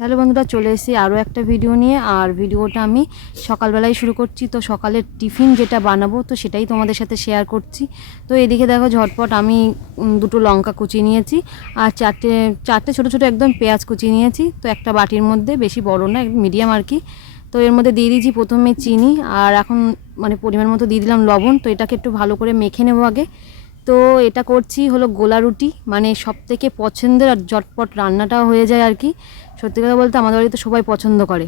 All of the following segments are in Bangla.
হ্যালো বন্ধুরা, চলে এসেছি আরও একটা ভিডিও নিয়ে। আর ভিডিওটা আমি সকালবেলায় শুরু করছি। তো সকালের টিফিন যেটা বানাবো তো সেটাই তোমাদের সাথে শেয়ার করছি। তো এদিকে দেখো ঝটপট আমি দুটো লঙ্কা কুচিয়ে নিয়েছি আর চারটে ছোটো ছোটো একদম পেঁয়াজ কুচিয়ে নিয়েছি। তো একটা বাটির মধ্যে, বেশি বড় না, মিডিয়াম আর কি। তো এর মধ্যে দিয়ে দিয়েছি প্রথমে চিনি, আর এখন মানে পরিমাণ মতো দিয়ে দিলাম লবণ। তো এটাকে একটু ভালো করে মেখে নেবো আগে। তো এটা করছি হলো গোলা রুটি, মানে সবথেকে পছন্দের আর ঝটপট রান্নাটাও হয়ে যায় আর কি। সত্যি কথা বলতে আমাদের বাড়িতে সবাই পছন্দ করে,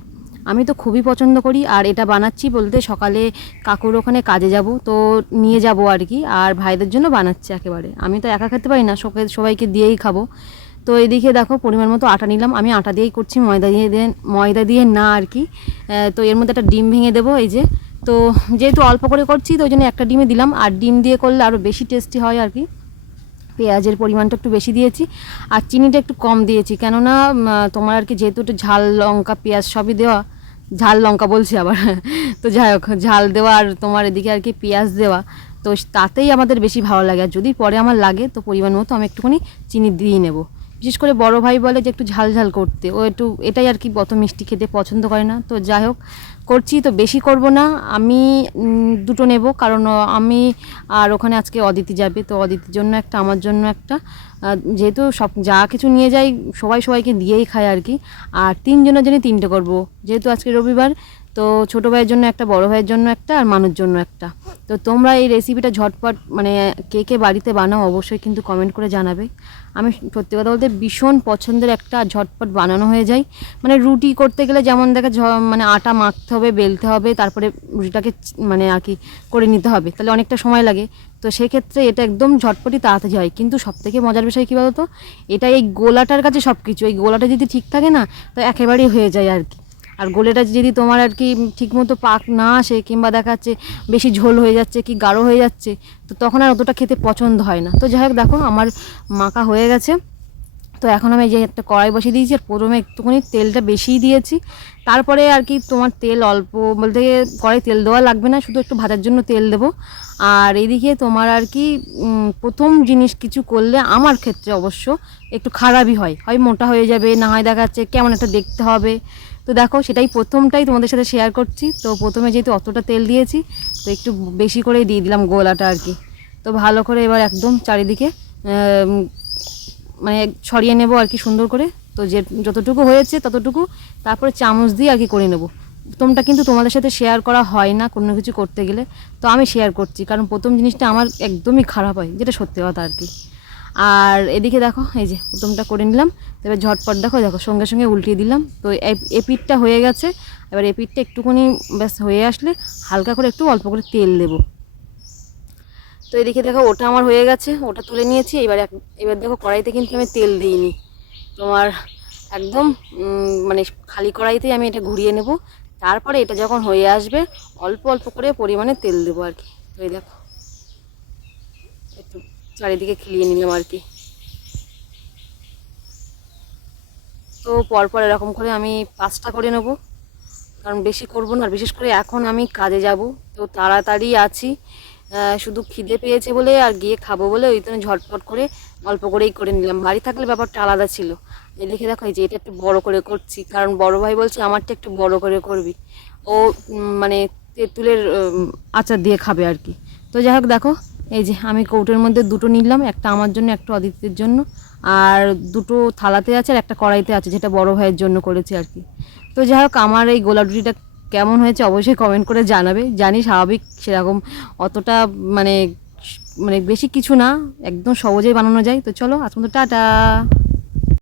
আমি তো খুবই পছন্দ করি। আর এটা বানাচ্ছি বলতে সকালে কাকুর ওখানে কাজে যাব, তো নিয়ে যাব আর কি। আর ভাইদের জন্য বানাচ্ছি একেবারে, আমি তো একা খেতে পারি না, সবাইকে দিয়েই খাবো। তো এদিকে দেখো পরিমাণ মতো আটা নিলাম, আমি আটা দিয়েই করছি, ময়দা দিয়ে না আর কি। তো এর মধ্যে একটা ডিম ভেঙে দেবো, এই যে। তো যেহেতু অল্প করে করছি তো ওই জন্য একটা ডিমে দিলাম, আর ডিম দিয়ে করলে আরও বেশি টেস্টি হয় আর কি। পেঁয়াজের পরিমাণটা একটু বেশি দিয়েছি আর চিনিটা একটু কম দিয়েছি, কেননা তোমার আর কি যেহেতু একটু ঝাল লঙ্কা পেঁয়াজ সবই দেওয়া, ঝাল লঙ্কা বলছি আবার তো যাই হোক, ঝাল দেওয়া আর তোমার এদিকে আর কি পেঁয়াজ দেওয়া, তো তাতেই আমাদের বেশি ভালো লাগে। আর যদি পরে আমার লাগে তো পরিমাণ মতো আমি একটুখানি চিনি দিয়ে নেবো। বিশেষ করে বড় ভাই বলে যে একটু ঝাল ঝাল করতে, ও একটু এটাই আর কি, অত মিষ্টি খেতে পছন্দ করে না। তো যাই হোক করছি, তো বেশি করব না, আমি দুটো নেব, কারণ আমি আর ওখানে আজকে অদিতি যাবে, তো অদিতির জন্য একটা, আমার জন্য একটা। যেহেতু সব যা কিছু নিয়ে যাই সবাইকে দিয়েই খায় আর কি। আর তিনজনের জন্য তিনটে করব, যেহেতু আজকে রবিবার। তো ছোটো ভাইয়ের জন্য একটা, বড় ভাইয়ের জন্য একটা, আর মানুষ জন্য একটা। তো তোমরা এই রেসিপিটা ঝটপট মানে কে কে বাড়িতে বানাও অবশ্যই কিন্তু কমেন্ট করে জানাবে। আমি সত্যি কথা বলতে ভীষণ পছন্দের একটা, ঝটপট বানানো হয়ে যায়। মানে রুটি করতে গেলে যেমন দেখে মানে আটা মাখতে হবে, বেলতে হবে, তারপরে রুটিটাকে মানে আর কি করে নিতে হবে, তাহলে অনেকটা সময় লাগে। তো সেক্ষেত্রে এটা একদম ঝটপটই তাড়াতাড়ি হয়। কিন্তু সবথেকে মজার বিষয় কী বলতো, এটা এই গোলাটার কাছে সব কিছু, এই গোলাটা যদি ঠিক থাকে না তো একেবারেই হয়ে যায় আর কি। আর গোলেটা যদি তোমার আর কি ঠিকমতো পাক না আসে, কিংবা দেখা যাচ্ছে বেশি ঝোল হয়ে যাচ্ছে কি গাঢ় হয়ে যাচ্ছে, তো তখন আর অতটা খেতে পছন্দ হয় না। তো যাই হোক দেখো আমার মাখা হয়ে গেছে। তো এখন আমি যে একটা কড়াই বসিয়ে দিয়েছি, আর প্রথমে একটুখানি তেলটা বেশিই দিয়েছি, তারপরে আর কি তোমার তেল অল্প বলতে কড়াই তেল দেওয়া লাগবে না, শুধু একটু ভাজার জন্য তেল দেবো। আর এদিকে তোমার আর কি প্রথম জিনিস কিছু করলে আমার ক্ষেত্রে অবশ্য একটু খারাপই হয়, হয় মোটা হয়ে যাবে, না হয় দেখা যাচ্ছে কেমন একটা দেখতে হবে। তো দেখো সেটাই প্রথমটাই তোমাদের সাথে শেয়ার করছি। তো প্রথমে যেহেতু অতটা তেল দিয়েছি তো একটু বেশি করেই দিয়ে দিলাম গোলাটা আর কি। তো ভালো করে এবার একদম চারিদিকে মানে ছড়িয়ে নেব আর কি সুন্দর করে। তো যে যতটুকু হয়েছে ততটুকু তারপরে চামচ দিয়ে আর কি করে নেব। প্রথমটা কিন্তু তোমাদের সাথে শেয়ার করা হয় না কোনো কিছু করতে গেলে, তো আমি শেয়ার করছি, কারণ প্রথম জিনিসটা আমার একদমই খারাপ হয়, যেটা সত্যি কথা আর কি। আর এদিকে দেখো এই যে প্রথমটা করে নিলাম, তো এবার ঝটপট দেখো সঙ্গে সঙ্গে উল্টিয়ে দিলাম। তো এপিঠটা হয়ে গেছে, এবার এপিঠটা একটুখানি ব্যাস হয়ে আসলে হালকা করে একটু অল্প করে তেল দেবো। তো এদিকে দেখো ওটা আমার হয়ে গেছে, ওটা তুলে নিয়েছি। এবার দেখো কড়াইতে কিন্তু আমি তেল দিইনি, তোমার একদম মানে খালি কড়াইতেই আমি এটা ঘুরিয়ে নেব। তারপরে এটা যখন হয়ে আসবে অল্প অল্প করে পরিমাণে তেল দেবো আর কি। তো এই দেখো একটু চারিদিকে খেলিয়ে নিলাম আর কি। তো পরপর এরকম করে আমি 5টা করে নেব, কারণ বেশি করবো না। আর বিশেষ করে এখন আমি কাজে যাব, তো তাড়াতাড়ি আছি, শুধু খিদে পেয়েছে বলে আর গিয়ে খাবো বলে ওই জন্য ঝটপট করে অল্প করেই করে নিলাম। বাড়ি থাকলে ব্যাপারটা আলাদা ছিল। এই দেখে দেখো এই যে এটা একটু বড় করে করছি, কারণ বড় ভাই বলছে আমারটা একটু বড় করে করবি, ও মানে তেঁতুলের আচার দিয়ে খাবে আর কি। তো যাই হোক দেখো এই যে আমি কৌটোর মধ্যে দুটো নিলাম, একটা আমার জন্য একটা অদিতির জন্য, আর দুটো থালাতে আছে আর একটা কড়াইতে আছে, যেটা বড় ভাইয়ের জন্য করেছি আর কি। তো যাই হোক আমার এই গোলা রুটিটা কেমন হয়েছে অবশ্যই কমেন্ট করে জানাবে। জানি স্বাভাবিক সেরকম অতটা মানে মানে বেশি কিছু না, একদম সহজেই বানানো যায়। তো চলো আজ মতো টাটা।